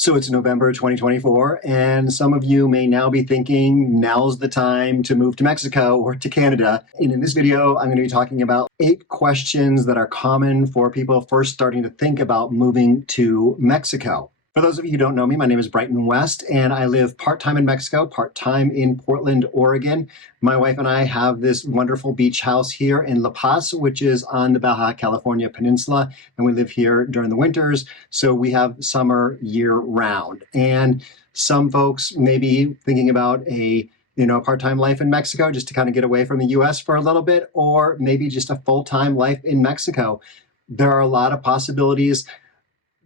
So it's November 2024, and some of you may now be thinking, now's the time to move to Mexico or to Canada. And in this video, I'm going to be talking about 8 questions that are common for people first starting to think about moving to Mexico. For those of you who don't know me, my name is Brighton West, and I live part-time in Mexico, part-time in Portland, Oregon. My wife and I have this wonderful beach house here in La Paz, which is on the Baja California Peninsula, and we live here during the winters, so we have summer year-round. And some folks may be thinking about a part-time life in Mexico just to kind of get away from the US for a little bit, or maybe just a full-time life in Mexico. There are a lot of possibilities.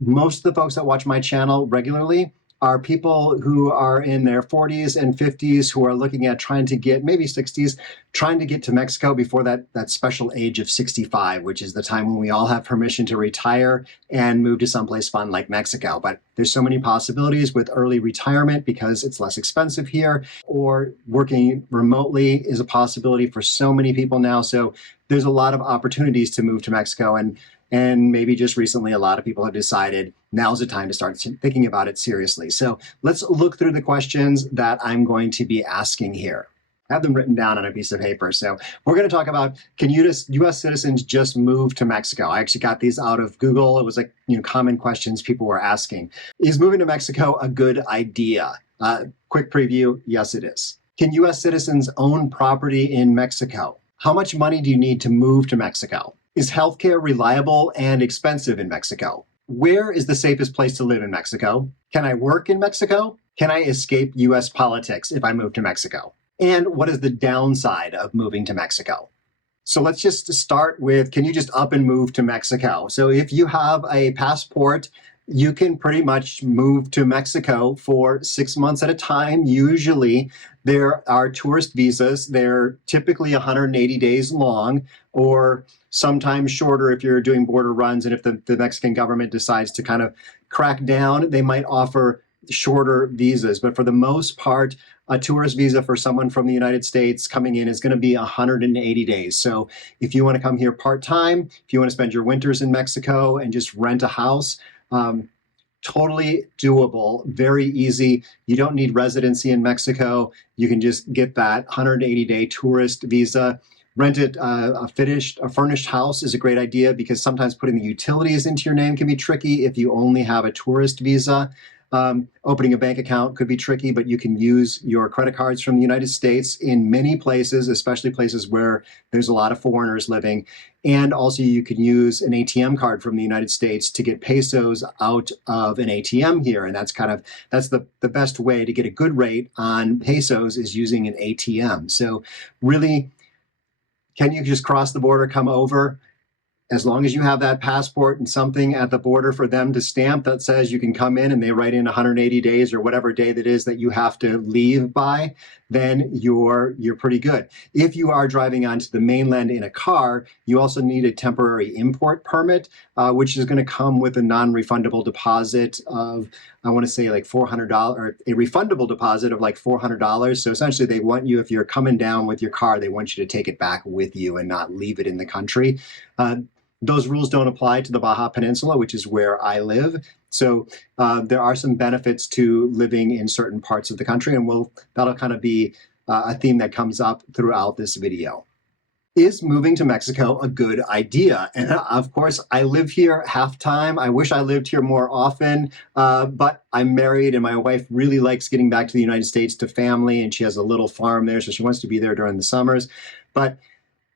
Most of the folks that watch my channel regularly are people who are in their 40s and 50s who are looking at trying to get, maybe 60s, trying to get to Mexico before that special age of 65, which is the time when we all have permission to retire and move to someplace fun like Mexico. But there's so many possibilities with early retirement because it's less expensive here, or working remotely is a possibility for so many people now. So there's a lot of opportunities to move to Mexico, and maybe just recently, a lot of people have decided now's the time to start thinking about it seriously. So let's look through the questions that I'm going to be asking here. I have them written down on a piece of paper. So we're going to talk about, can U.S. citizens just move to Mexico? I actually got these out of Google. It was like, common questions people were asking. Is moving to Mexico a good idea? Quick preview, yes, it is. Can U.S. citizens own property in Mexico? How much money do you need to move to Mexico? Is healthcare reliable and expensive in Mexico? Where is the safest place to live in Mexico? Can I work in Mexico? Can I escape U.S. politics if I move to Mexico? And what is the downside of moving to Mexico? So let's just start with, can you just up and move to Mexico? So if you have a passport, you can pretty much move to Mexico for 6 months at a time. Usually there are tourist visas. They're typically 180 days long, or sometimes shorter if you're doing border runs. And if the Mexican government decides to kind of crack down, they might offer shorter visas. But for the most part, a tourist visa for someone from the United States coming in is going to be 180 days. So if you want to come here part-time, if you want to spend your winters in Mexico and just rent a house, totally doable, very easy. You don't need residency in Mexico. You can just get that 180-day tourist visa. Rent it. A furnished house is a great idea because sometimes putting the utilities into your name can be tricky if you only have a tourist visa. Opening a bank account could be tricky, but you can use your credit cards from the United States in many places, especially places where there's a lot of foreigners living. And also you can use an ATM card from the United States to get pesos out of an ATM here. And that's the best way to get a good rate on pesos is using an ATM. So really, can you just cross the border, come over? As long as you have that passport and something at the border for them to stamp that says you can come in, and they write in 180 days or whatever day that is that you have to leave by, then you're pretty good. If you are driving onto the mainland in a car, you also need a temporary import permit, which is going to come with a non-refundable deposit of, I want to say like $400, or a refundable deposit of like $400. So essentially they want you, if you're coming down with your car, they want you to take it back with you and not leave it in the country. Those rules don't apply to the Baja Peninsula, which is where I live. So there are some benefits to living in certain parts of the country, and that'll kind of be a theme that comes up throughout this video. Is moving to Mexico a good idea? And of course, I live here half-time. I wish I lived here more often, but I'm married and my wife really likes getting back to the United States to family, and she has a little farm there, so she wants to be there during the summers. But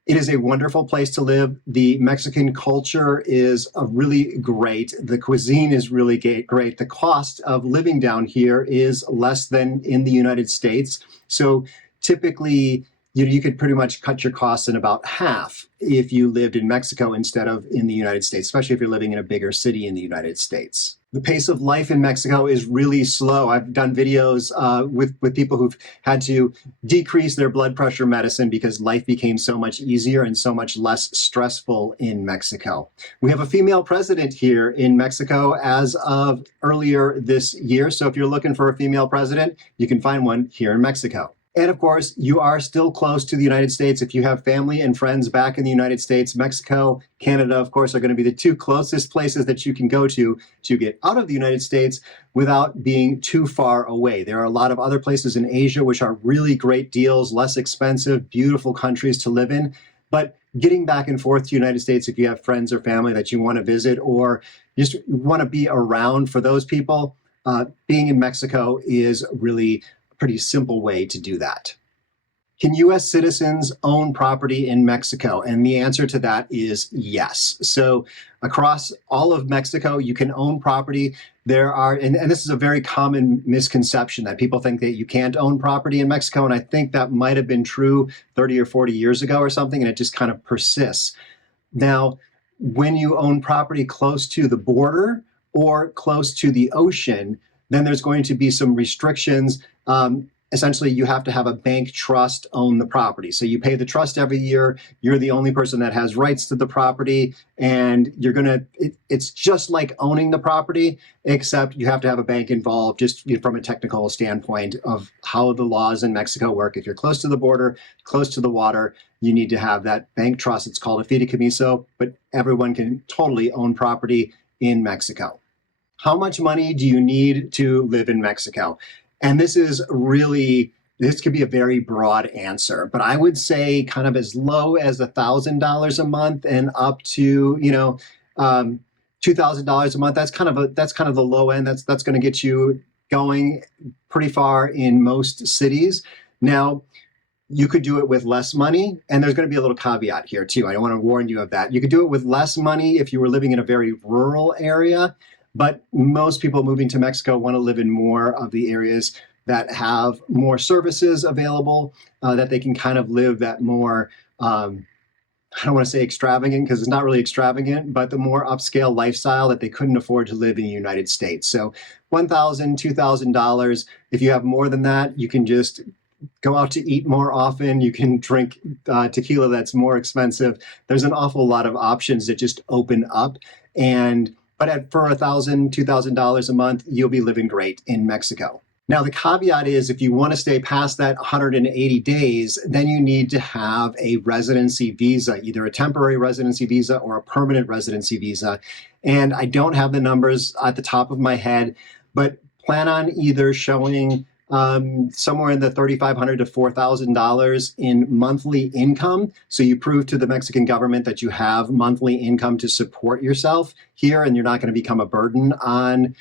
it is a wonderful place to live. The Mexican culture is really great. The cuisine is really great. The cost of living down here is less than in the United States. So typically, you could pretty much cut your costs in about half if you lived in Mexico instead of in the United States, especially if you're living in a bigger city in the United States. The pace of life in Mexico is really slow. I've done videos with people who've had to decrease their blood pressure medicine because life became so much easier and so much less stressful in Mexico. We have a female president here in Mexico as of earlier this year. So if you're looking for a female president, you can find one here in Mexico. And of course, you are still close to the United States. If you have family and friends back in the United States, Mexico, Canada, of course, are going to be the two closest places that you can go to get out of the United States without being too far away. There are a lot of other places in Asia which are really great deals, less expensive, beautiful countries to live in. But getting back and forth to the United States, if you have friends or family that you want to visit or just want to be around for those people, being in Mexico is really pretty simple way to do that. Can U.S. citizens own property in Mexico? And the answer to that is yes. So across all of Mexico, you can own property. There are, and this is a very common misconception that people think that you can't own property in Mexico. And I think that might have been true 30 or 40 years ago or something, and it just kind of persists. Now, when you own property close to the border or close to the ocean, then there's going to be some restrictions. Essentially, you have to have a bank trust own the property. So you pay the trust every year. You're the only person that has rights to the property. And it's just like owning the property, except you have to have a bank involved just from a technical standpoint of how the laws in Mexico work. If you're close to the border, close to the water, you need to have that bank trust. It's called a fideicomiso, but everyone can totally own property in Mexico. How much money do you need to live in Mexico? And this could be a very broad answer, but I would say kind of as low as $1,000 a month and up to, $2,000 a month. That's kind of the low end. That's going to get you going pretty far in most cities. Now, you could do it with less money, and there's going to be a little caveat here too. I want to warn you of that. You could do it with less money if you were living in a very rural area. But most people moving to Mexico want to live in more of the areas that have more services available, that they can kind of live that more, I don't want to say extravagant because it's not really extravagant, but the more upscale lifestyle that they couldn't afford to live in the United States. So $1,000, $2,000. If you have more than that, you can just go out to eat more often. You can drink tequila that's more expensive. There's an awful lot of options that just open up. But for $1,000, $2,000 a month, you'll be living great in Mexico. Now, the caveat is if you want to stay past that 180 days, then you need to have a residency visa, either a temporary residency visa or a permanent residency visa. And I don't have the numbers at the top of my head, but plan on either showing somewhere in the $3,500 to $4,000 in monthly income. So you prove to the Mexican government that you have monthly income to support yourself here, and you're not going to become a burden on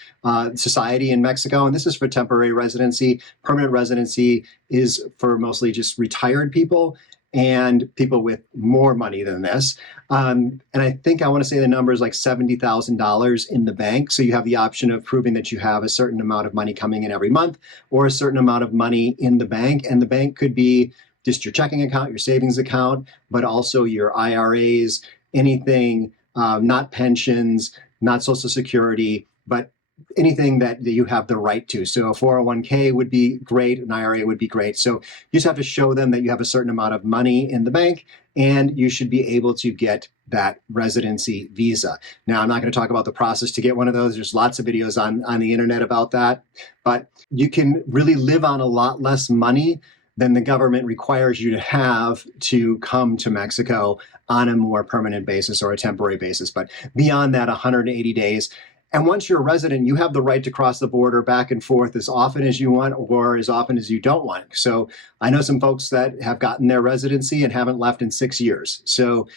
society in Mexico. And this is for temporary residency. Permanent residency is for mostly just retired people and people with more money than this. And I think I want to say the number is like $70,000 in the bank. So you have the option of proving that you have a certain amount of money coming in every month or a certain amount of money in the bank. And the bank could be just your checking account, your savings account, but also your IRAs, anything, not pensions, not Social Security, but anything that you have the right to. So a 401k would be great, an IRA would be great. So you just have to show them that you have a certain amount of money in the bank and you should be able to get that residency visa. Now, I'm not going to talk about the process to get one of those. There's lots of videos on the internet about that, but you can really live on a lot less money than the government requires you to have to come to Mexico on a more permanent basis or a temporary basis. But beyond that, 180 days. And once you're a resident, you have the right to cross the border back and forth as often as you want or as often as you don't want. So I know some folks that have gotten their residency and haven't left in 6 years. So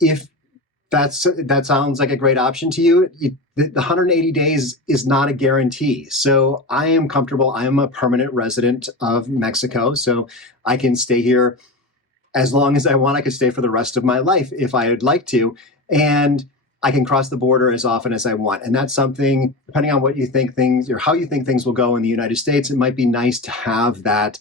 if that sounds like a great option to you, the 180 days is not a guarantee. So I am comfortable. I am a permanent resident of Mexico, so I can stay here as long as I want. I could stay for the rest of my life if I would like to. And I can cross the border as often as I want. And that's something, depending on what you think things or how you think things will go in the United States, it might be nice to have that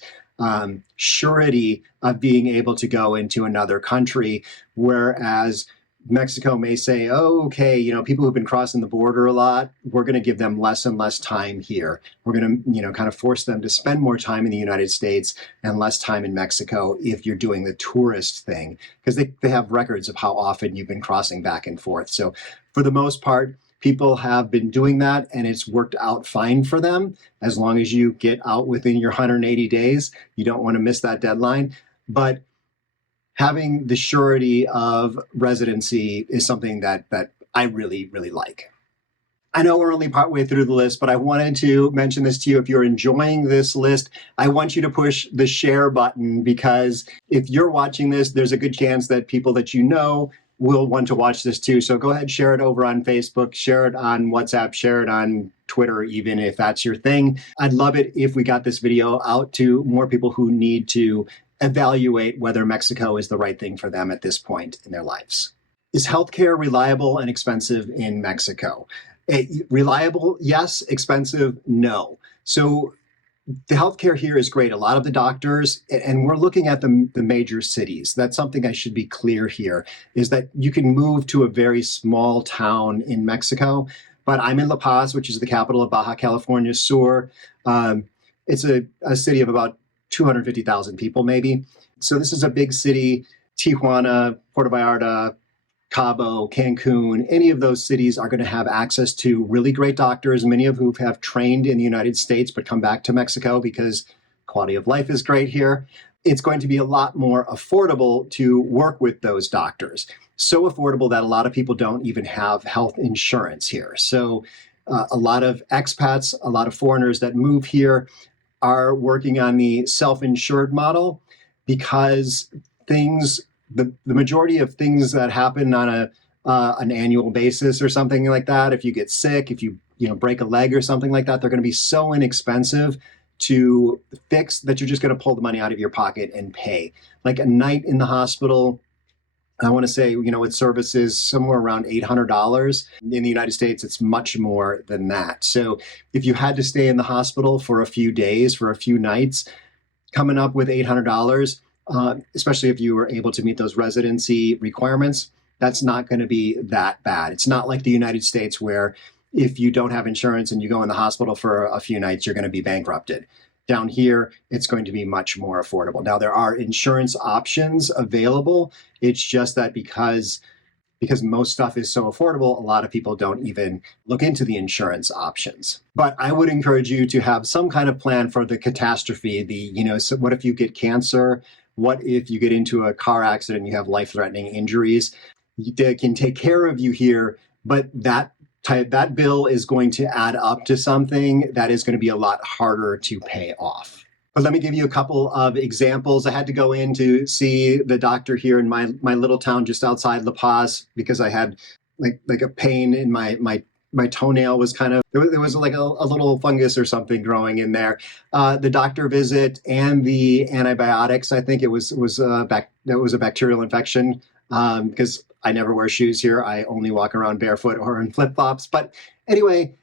surety of being able to go into another country. Whereas Mexico may say, oh, okay, people who've been crossing the border a lot, we're going to give them less and less time here. We're going to, kind of force them to spend more time in the United States and less time in Mexico if you're doing the tourist thing, because they have records of how often you've been crossing back and forth. So for the most part, People have been doing that, and it's worked out fine for them as long as you get out within your 180 days. You don't want to miss that deadline. But having the surety of residency is something that I really, really like. I know we're only partway through the list, but I wanted to mention this to you. If you're enjoying this list, I want you to push the share button, because if you're watching this, there's a good chance that people that you know will want to watch this too. So go ahead, share it over on Facebook, share it on WhatsApp, share it on Twitter, even if that's your thing. I'd love it if we got this video out to more people who need to evaluate whether Mexico is the right thing for them at this point in their lives. Is healthcare reliable and expensive in Mexico? Reliable, yes. Expensive, no. So the healthcare here is great. A lot of the doctors, and we're looking at the major cities. That's something I should be clear here, is that you can move to a very small town in Mexico. But I'm in La Paz, which is the capital of Baja California Sur. It's a city of about 250,000 people, maybe. So this is a big city. Tijuana, Puerto Vallarta, Cabo, Cancun, any of those cities are going to have access to really great doctors, many of whom have trained in the United States but come back to Mexico because quality of life is great here. It's going to be a lot more affordable to work with those doctors. So affordable that a lot of people don't even have health insurance here. So a lot of expats, a lot of foreigners that move here are working on the self-insured model, because the majority of things that happen on an annual basis or something like that, if you get sick, if you break a leg or something like that, they're going to be so inexpensive to fix that you're just going to pull the money out of your pocket and pay. Like a night in the hospital, I want to say, with services, somewhere around $800. In the United States, it's much more than that. So if you had to stay in the hospital for a few days, for a few nights, coming up with $800, especially if you were able to meet those residency requirements, that's not going to be that bad. It's not like the United States, where if you don't have insurance and you go in the hospital for a few nights, you're going to be bankrupted. Down here, it's going to be much more affordable. Now, there are insurance options available. It's just that because most stuff is so affordable, a lot of people don't even look into the insurance options. But I would encourage you to have some kind of plan for the catastrophe. So what if you get cancer? What if you get into a car accident and you have life-threatening injuries? They can take care of you here, but that bill is going to add up to something that is going to be a lot harder to pay off. But let me give you a couple of examples. I had to go in to see the doctor here in my little town just outside La Paz, because I had like a pain in my toenail. Was kind of, there was like a little fungus or something growing in there. The doctor visit and the antibiotics, I think it was a bacterial infection, because I never wear shoes here. I only walk around barefoot or in flip-flops. But anyway,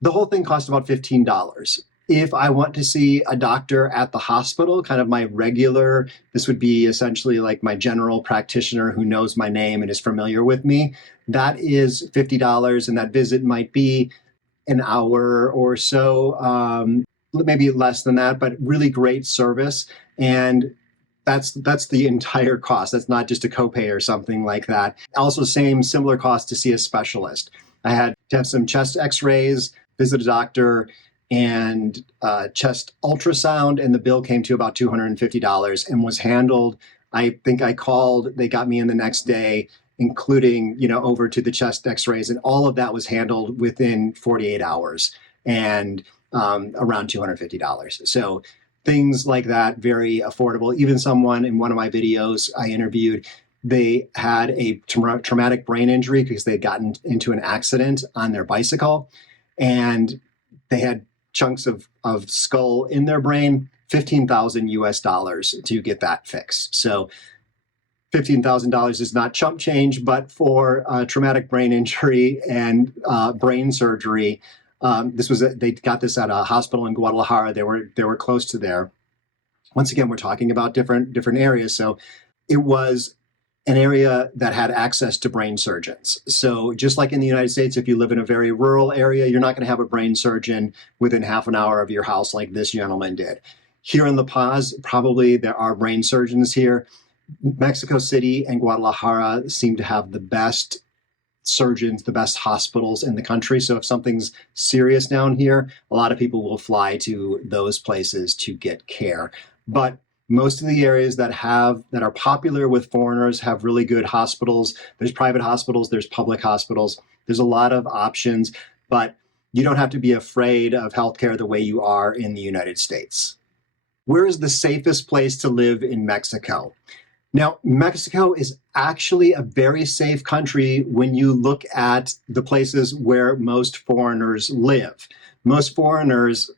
the whole thing cost about $15. If I want to see a doctor at the hospital, kind of my regular, this would be essentially like my general practitioner who knows my name and is familiar with me, that is $50, and that visit might be an hour or so, maybe less than that, but really great service. And that's the entire cost. That's not just a copay or something like that. Also, similar cost to see a specialist. I had to have some chest x-rays, visit a doctor, and chest ultrasound, and the bill came to about $250 and was handled. I think I called, they got me in the next day, including, over to the chest x-rays, and all of that was handled within 48 hours and around $250. So things like that, very affordable. Even someone in one of my videos I interviewed, they had a traumatic brain injury because they'd gotten into an accident on their bicycle, and they had chunks of skull in their brain, $15,000 to get that fixed. So $15,000 is not chump change, but for traumatic brain injury and brain surgery, they got this at a hospital in Guadalajara. They were close to there. Once again, we're talking about different areas. So it was an area that had access to brain surgeons. So just like in the United States, if you live in a very rural area, you're not going to have a brain surgeon within half an hour of your house like this gentleman did. Here in La Paz, probably there are brain surgeons here. Mexico City and Guadalajara seem to have the best surgeons, the best hospitals in the country. So if something's serious down here, a lot of people will fly to those places to get care. But most of the areas that are popular with foreigners have really good hospitals. There's private hospitals, there's public hospitals. There's a lot of options, but you don't have to be afraid of healthcare the way you are in the United States. Where is the safest place to live in Mexico? Now, Mexico is actually a very safe country when you look at the places where most foreigners live. Most foreigners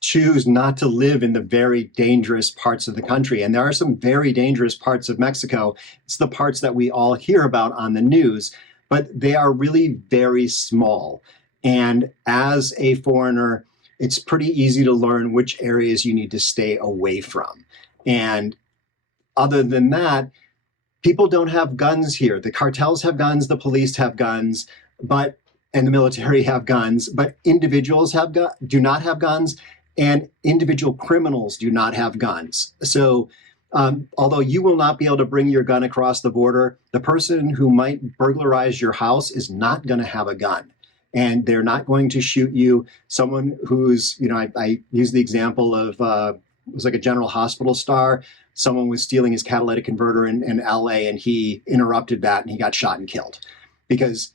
choose not to live in the very dangerous parts of the country. And there are some very dangerous parts of Mexico. It's the parts that we all hear about on the news, but they are really very small. And as a foreigner, it's pretty easy to learn which areas you need to stay away from. And other than that, people don't have guns here. The cartels have guns, the police have guns, and the military have guns, but individuals do not have guns, and individual criminals do not have guns. So although you will not be able to bring your gun across the border, the person who might burglarize your house is not going to have a gun. And they're not going to shoot you. Someone who's, I use the example of, it was like a General Hospital star. Someone was stealing his catalytic converter in LA, and he interrupted that, and he got shot and killed. Because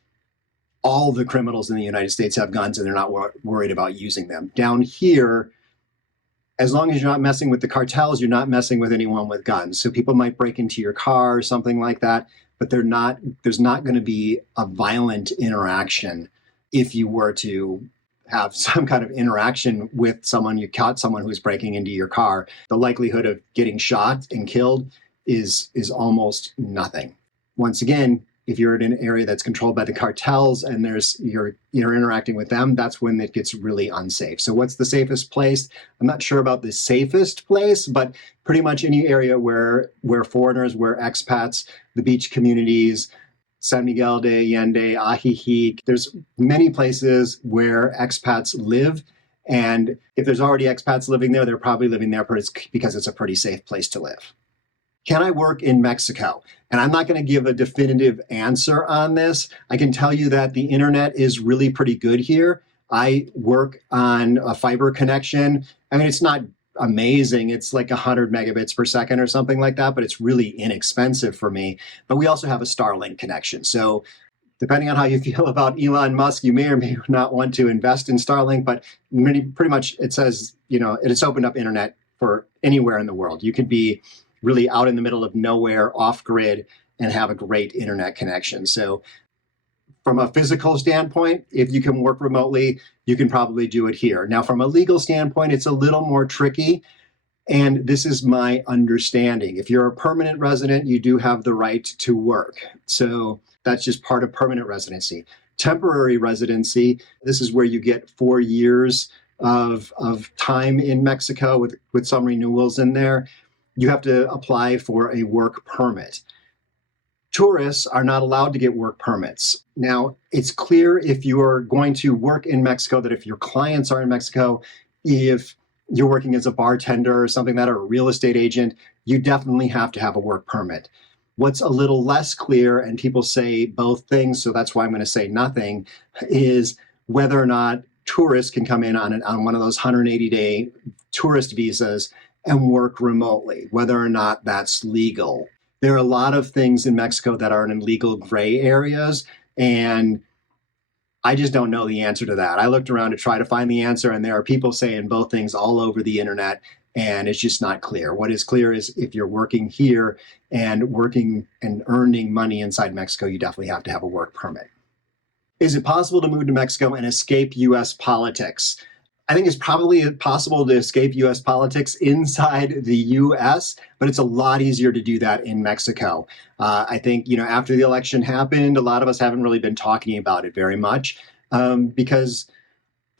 all the criminals in the United States have guns, and they're not worried about using them. Down here, as long as you're not messing with the cartels, you're not messing with anyone with guns. So people might break into your car or something like that, but there's not going to be a violent interaction. If you were to have some kind of interaction with someone, you caught someone who's breaking into your car, the likelihood of getting shot and killed is almost nothing. Once again, if you're in an area that's controlled by the cartels and you're interacting with them, that's when it gets really unsafe. So what's the safest place? I'm not sure about the safest place, but pretty much any area where foreigners, where expats, the beach communities, San Miguel de Allende, Ajijic. There's many places where expats live. And if there's already expats living there, they're probably living there because it's a pretty safe place to live. Can I work in Mexico? And I'm not going to give a definitive answer on this. I can tell you that the internet is really pretty good here. I work on a fiber connection. I mean, it's not amazing. It's like 100 megabits per second or something like that, but it's really inexpensive for me. But we also have a Starlink connection. So depending on how you feel about Elon Musk, you may or may not want to invest in Starlink, but pretty much it says, it's opened up internet for anywhere in the world. You could be really out in the middle of nowhere, off grid, and have a great internet connection. So from a physical standpoint, if you can work remotely, you can probably do it here. Now, from a legal standpoint, it's a little more tricky. And this is my understanding. If you're a permanent resident, you do have the right to work. So that's just part of permanent residency. Temporary residency, this is where you get 4 years of time in Mexico with some renewals in there. You have to apply for a work permit. Tourists are not allowed to get work permits. Now, it's clear if you are going to work in Mexico that if your clients are in Mexico, if you're working as a bartender or something like that, or a real estate agent, you definitely have to have a work permit. What's a little less clear, and people say both things, so that's why I'm going to say nothing, is whether or not tourists can come in on one of those 180-day tourist visas and work remotely, whether or not that's legal. There are a lot of things in Mexico that are in legal gray areas, and I just don't know the answer to that. I looked around to try to find the answer, and there are people saying both things all over the internet, and it's just not clear. What is clear is if you're working here and working and earning money inside Mexico, you definitely have to have a work permit. Is it possible to move to Mexico and escape U.S. politics? I think it's probably possible to escape U.S. politics inside the U.S., but it's a lot easier to do that in Mexico. I think, after the election happened, a lot of us haven't really been talking about it very much because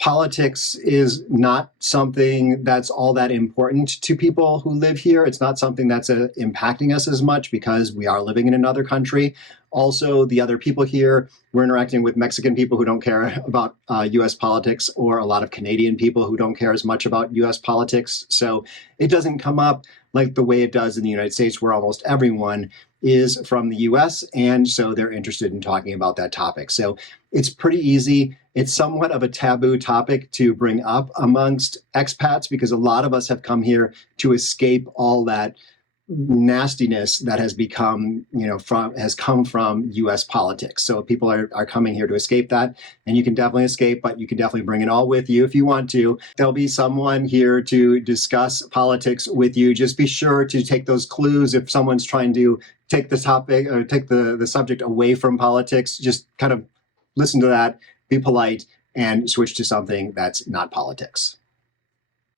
politics is not something that's all that important to people who live here. It's not something that's impacting us as much because we are living in another country. Also, the other people here, we're interacting with Mexican people who don't care about U.S. politics, or a lot of Canadian people who don't care as much about U.S. politics. So it doesn't come up like the way it does in the United States, where almost everyone is from the US, and so they're interested in talking about that topic. So it's pretty easy. It's somewhat of a taboo topic to bring up amongst expats because a lot of us have come here to escape all that nastiness that has become, has come from US politics. So people are coming here to escape that, and you can definitely escape, but you can definitely bring it all with you if you want to. There'll be someone here to discuss politics with you. Just be sure to take those clues if someone's trying to take the topic or take the subject away from politics. Just kind of listen to that, be polite, and switch to something that's not politics.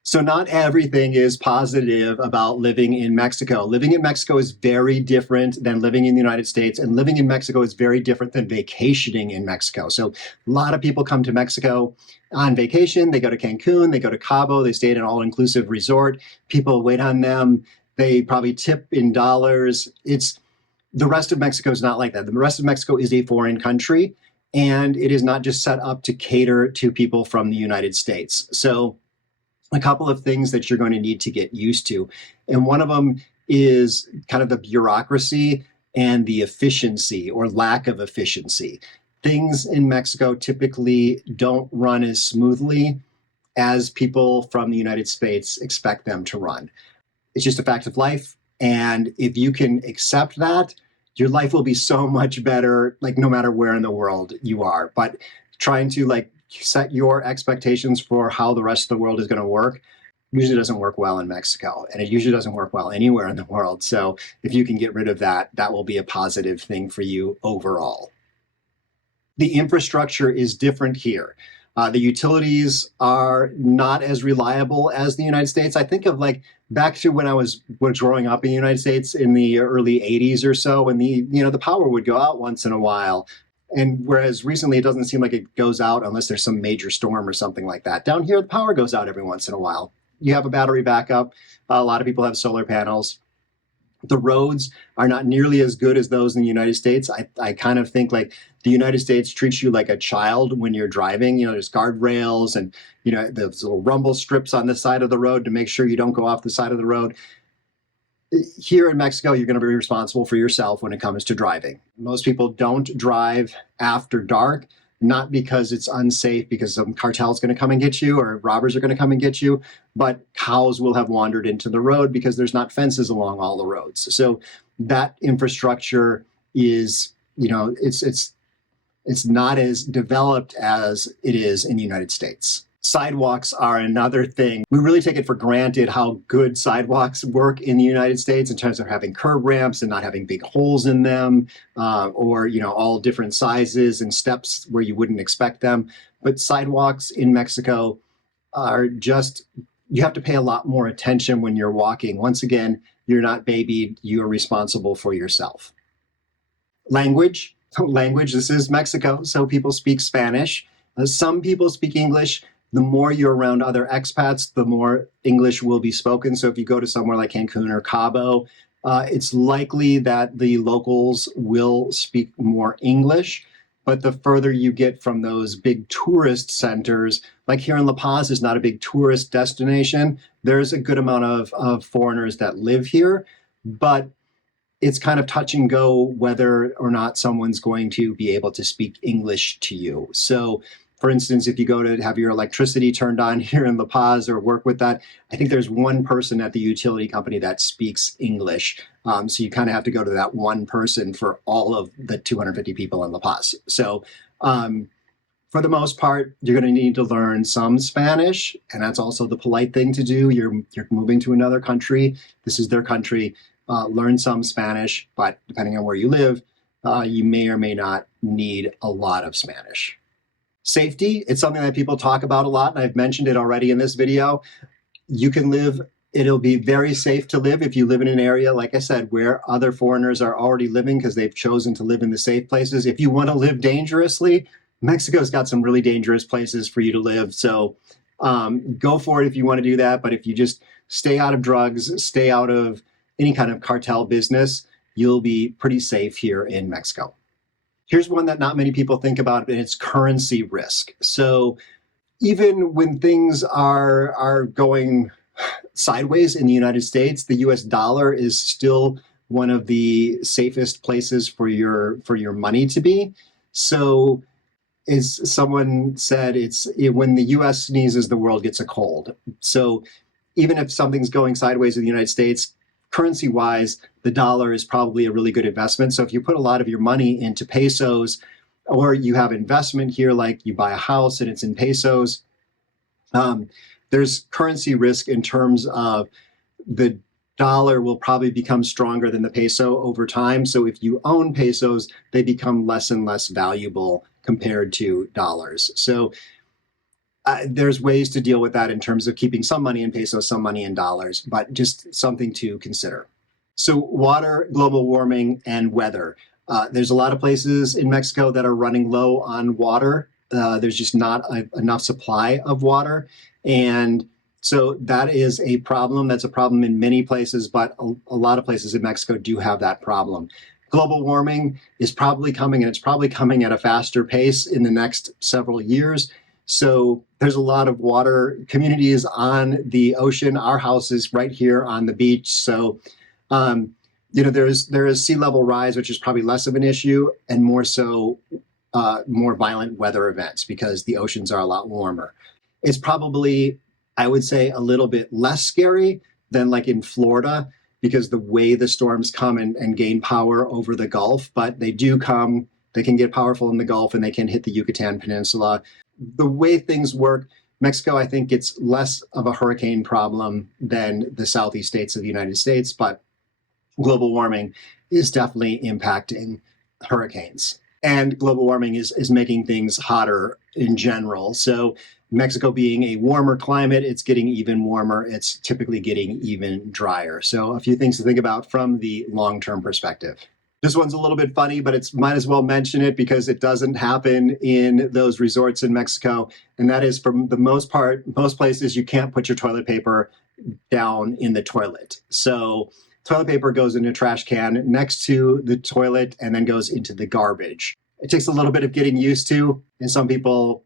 So not everything is positive about living in Mexico. Living in Mexico is very different than living in the United States, and living in Mexico is very different than vacationing in Mexico. So a lot of people come to Mexico on vacation. They go to Cancun, they go to Cabo, they stay at an all-inclusive resort. People wait on them. They probably tip in dollars. The rest of Mexico is not like that. The rest of Mexico is a foreign country, and it is not just set up to cater to people from the United States. So a couple of things that you're going to need to get used to. And one of them is kind of the bureaucracy and the efficiency or lack of efficiency. Things in Mexico typically don't run as smoothly as people from the United States expect them to run. It's just a fact of life. And if you can accept that, your life will be so much better, like no matter where in the world you are. But trying to set your expectations for how the rest of the world is going to work usually doesn't work well in Mexico, and it usually doesn't work well anywhere in the world. So if you can get rid of that, that will be a positive thing for you overall. The infrastructure is different here. The utilities are not as reliable as the United States. I think of back to when I was growing up in the United States in the early 80s or so, when the power would go out once in a while. And whereas recently it doesn't seem like it goes out unless there's some major storm or something like that. Down here, the power goes out every once in a while. You have a battery backup. A lot of people have solar panels. The roads are not nearly as good as those in the United States. I kind of think the United States treats you like a child when you're driving. There's guardrails and, those little rumble strips on the side of the road to make sure you don't go off the side of the road. Here in Mexico, you're going to be responsible for yourself when it comes to driving. Most people don't drive after dark, not because it's unsafe, because some cartel is going to come and get you or robbers are going to come and get you, but cows will have wandered into the road because there's not fences along all the roads. So that infrastructure is, it's not as developed as it is in the United States. Sidewalks are another thing. We really take it for granted how good sidewalks work in the United States in terms of having curb ramps and not having big holes in them, or all different sizes and steps where you wouldn't expect them. But sidewalks in Mexico are you have to pay a lot more attention when you're walking. Once again, you're not babied, you are responsible for yourself. Language, this is Mexico, so people speak Spanish. Some people speak English. The more you're around other expats, the more English will be spoken. So if you go to somewhere like Cancun or Cabo, it's likely that the locals will speak more English. But the further you get from those big tourist centers, like here in La Paz is not a big tourist destination. There's a good amount of foreigners that live here, but it's kind of touch and go whether or not someone's going to be able to speak English to you. So for instance, if you go to have your electricity turned on here in La Paz or work with that, I think there's one person at the utility company that speaks English. So you kind of have to go to that one person for all of the 250 people in La Paz. So for the most part, you're going to need to learn some Spanish, and that's also the polite thing to do. You're moving to another country. This is their country. Learn some Spanish, but depending on where you live, you may or may not need a lot of Spanish. Safety, it's something that people talk about a lot, and I've mentioned it already in this video. It'll be very safe to live if you live in an area, like I said, where other foreigners are already living because they've chosen to live in the safe places. If you want to live dangerously, Mexico's got some really dangerous places for you to live. So go for it if you want to do that. But if you just stay out of drugs, stay out of any kind of cartel business, you'll be pretty safe here in Mexico. Here's one that not many people think about, and it's currency risk. So even when things are going sideways in the United States, the US dollar is still one of the safest places for your money to be. So, as someone said, when the U.S. sneezes, the world gets a cold. So even if something's going sideways in the United States, currency-wise, the dollar is probably a really good investment. So if you put a lot of your money into pesos, or you have investment here, like you buy a house and it's in pesos, there's currency risk in terms of the dollar will probably become stronger than the peso over time. So if you own pesos, they become less and less valuable compared to dollars. So there's ways to deal with that in terms of keeping some money in pesos, some money in dollars, but just something to consider. So water, global warming, and weather. There's a lot of places in Mexico that are running low on water. There's just not enough supply of water. And so that is a problem. That's a problem in many places, but a lot of places in Mexico do have that problem. Global warming is probably coming, and it's probably coming at a faster pace in the next several years. So there's a lot of water communities on the ocean. Our house is right here on the beach. So, there is sea level rise, which is probably less of an issue, and more so more violent weather events because the oceans are a lot warmer. It's probably, I would say, a little bit less scary than like in Florida, because the way the storms come and gain power over the Gulf, but they do come, they can get powerful in the Gulf and they can hit the Yucatan Peninsula. The way things work, Mexico, I think, gets less of a hurricane problem than the southeast states of the United States, but global warming is definitely impacting hurricanes. And global warming is making things hotter in general. So Mexico being a warmer climate, it's getting even warmer. It's typically getting even drier. So a few things to think about from the long-term perspective. This one's a little bit funny, but it's might as well mention it because it doesn't happen in those resorts in Mexico. And that is, for the most part, most places, you can't put your toilet paper down in the toilet. So toilet paper goes in a trash can next to the toilet and then goes into the garbage. It takes a little bit of getting used to, and some people,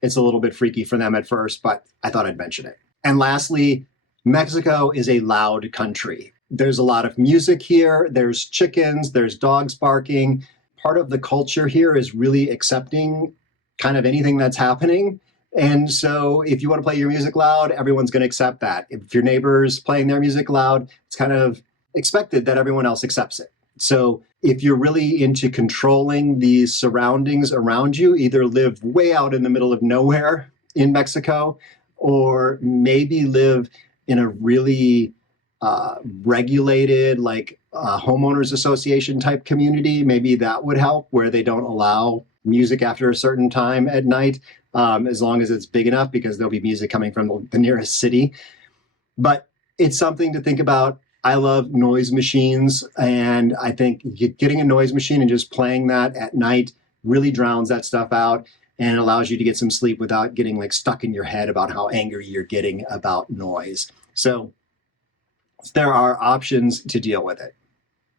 it's a little bit freaky for them at first, but I thought I'd mention it. And lastly, Mexico is a loud country. There's a lot of music here. There's chickens, there's dogs barking. Part of the culture here is really accepting kind of anything that's happening. And so if you want to play your music loud, everyone's going to accept that. If your neighbor's playing their music loud, it's kind of expected that everyone else accepts it. So if you're really into controlling the surroundings around you, either live way out in the middle of nowhere in Mexico, or maybe live in a really regulated, like homeowners association type community, maybe that would help, where they don't allow music after a certain time at night, as long as it's big enough, because there'll be music coming from the nearest city. But it's something to think about. I love noise machines, and I think getting a noise machine and just playing that at night really drowns that stuff out and allows you to get some sleep without getting like stuck in your head about how angry you're getting about noise. So there are options to deal with it.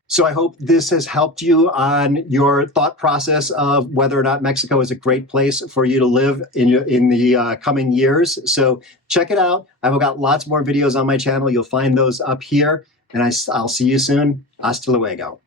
So I hope this has helped you on your thought process of whether or not Mexico is a great place for you to live in the coming years. So check it out. I've got lots more videos on my channel. You'll find those up here, and I'll see you soon. Hasta luego.